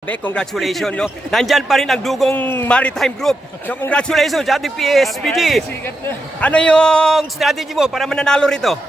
Congratulations, no? Nandyan pa rin ang dugong maritime group. So, congratulations sa ating PSPG. Ano yung strategy mo para mananalo rito?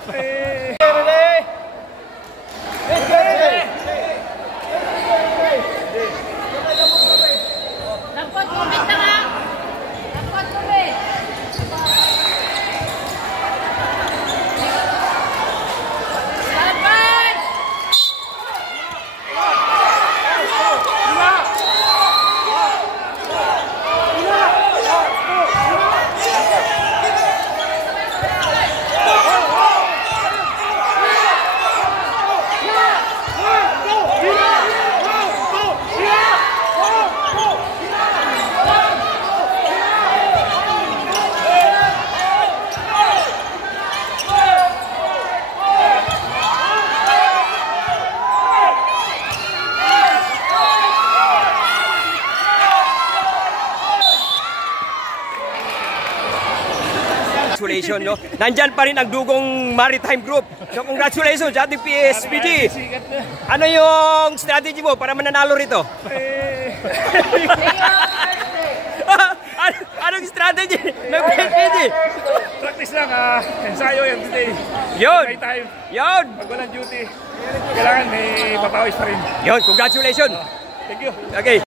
Congratulations, no? Nandyan pa rin ang dugong maritime group. So, congratulations sa ating PSPG. Ano yung strategy mo para mananalo rito? Anong strategy ng PSPG? Practice lang, ensayo yan today. Yun! May time. Yun! Pag walang duty, kailangan may papawis pa rin. Yun, congratulations! Thank you. Okay.